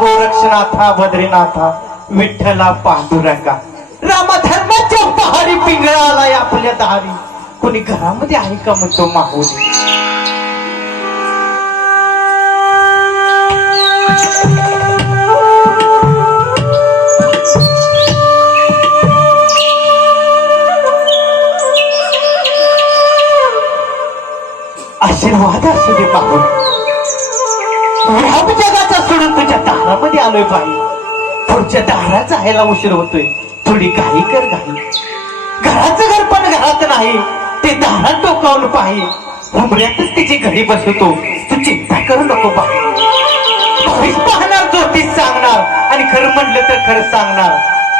गोरक्षनाथा बद्रीनाथा विठ्ठला पांडुरंगा रामा धर्माच्या पहाडी पिंगळा आलाय आपल्या दारी कोणी घरामध्ये आहे का म्हणतो माहुली आशीर्वाद असू दे माहुली जगाचा सोडून तुझ्या दारामध्ये आलोय बाई पुढच्या दारात जायला उशीर होतोय थोडी घाई कर घाई घराचं घर पण घरात नाही ते दारात डोकावून पाहिजे उमऱ्यातच तिची घडी बसवतो तू चिंता करू नको बाई पाहणार ज्योतिष सांगणार आणि खरं म्हणलं तर खरं सांगणार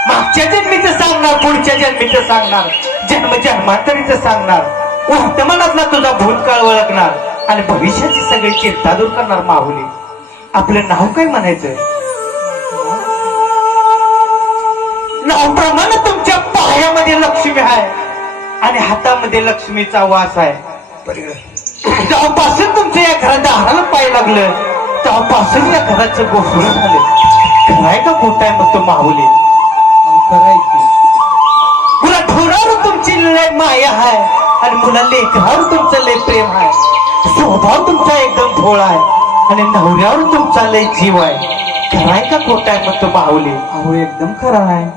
मागच्या जन्मीचं सांगणार पुढच्या जन्मीचं सांगणार जन्मांतरीचं सांगणार वर्तमानातला तुझा भूतकाळ ओळखणार आणि भविष्याची सगळी चिंता दूर करणार माहुली आपलं नाव काय म्हणायचं नाव प्रमाणे तुमच्या पायामध्ये लक्ष्मी आहे आणि हातामध्ये लक्ष्मीचा वास आहे जेव्हापासून तुमच्या या घरात दाराला पाय लागलं तेव्हापासून या घराचं गोष्ट झालं खराय का खोट आहे मग तो माहुली खराय की मुला ठोरावर तुमची लय माया आहे आणि मुला लेकरावर तुमचं लय प्रेम आहे स्वभाव तुमचा एकदम भोळा आहे आणि नवऱ्यावर तुमचा लय जीव आहे खराय का खोट आहे मग तो माहुली अहो एकदम खरा आहे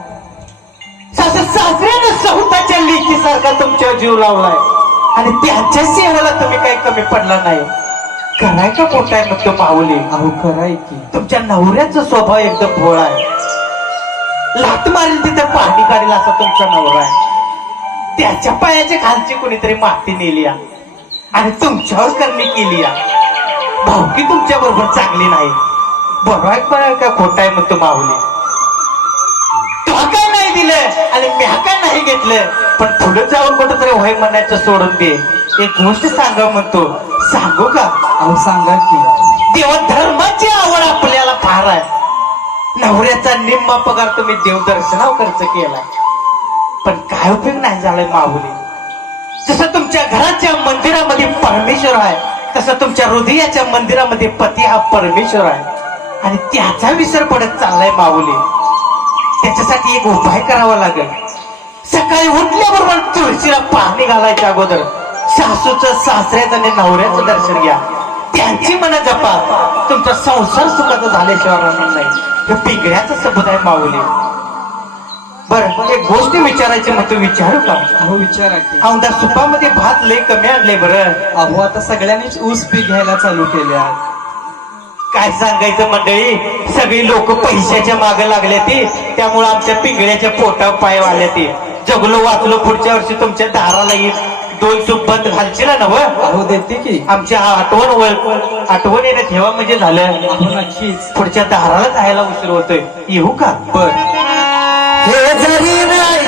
सासऱ्यानं सौताच्या लेकीसारखा तुमच्यावर जीव लावलाय आणि त्यांच्या सेवेला तुम्ही काही कमी पडला नाही खराय का खोट आहे मग तो माहुली अहो खराय की तुमच्या नवऱ्याचा स्वभाव एकदम भोळा आहे लात मारेल तिथे पाणी काढेल असा तुमचा नवरा आहे त्याच्या पायाच्या खालची कोणीतरी माती नेली आणि तुमच्यावर करणी केली भावकी तुमच्या बरोबर चांगली नाही बरोबर आहे का खोटा आहे मग तो माहुली तो काय नाही दिलं आणि म्या काय नाही घेतलं पण पुढे जाऊन कुठं तरी वय म्हणायचं सोडून दे एक गोष्ट सांगा म्हणतो सांगू का अहो सांगा की देवा धर्माची आवड आपल्याला फार आहे नवऱ्याचा निम्मा पगार तुम्ही देवदर्शनावर खर्च केला पण काय उपयोग नाही झालाय माहुली जसं तुमच्या घराच्या मंदिरामध्ये परमेश्वर आहे तसं तुमच्या हृदयाच्या मंदिरामध्ये पती हा परमेश्वर आहे आणि त्याचा विसर पडत चाललाय माऊली त्याच्यासाठी एक उपाय करावा लागेल सकाळी उठल्याबरोबर तुळशीला पाणी घालायच्या अगोदर सासूचं सासऱ्याचं आणि नवऱ्याचं दर्शन घ्या त्यांची मन जपा तुमचा संसार सुखाचा झाल्याशिवाय राहणार नाही हे पिंगळ्याचा सबूत आहे माऊली बरं एक गोष्ट विचारायची मग तू विचारू का अहो विचारा की औंधा सुपामध्ये भात लय कमी आणले बरं अहो आता सगळ्यांनीच ऊस पीक घ्यायला चालू केल्या काय सांगायचं मंडळी सगळी लोक पैशाच्या मागे लागले ती त्यामुळे आमच्या पिंगळ्याच्या पोटावर पाय वाढले ती जगलो वाचलो पुढच्या वर्षी तुमच्या दाराला येईल 2 सूप बंद घालशील ना व अहो देते की आमच्या आठवण येणं ठेवा म्हणजे झालं अहो नक्कीच पुढच्या दाराला जायला उशीर होतोय येऊ का बर हे जरी नाही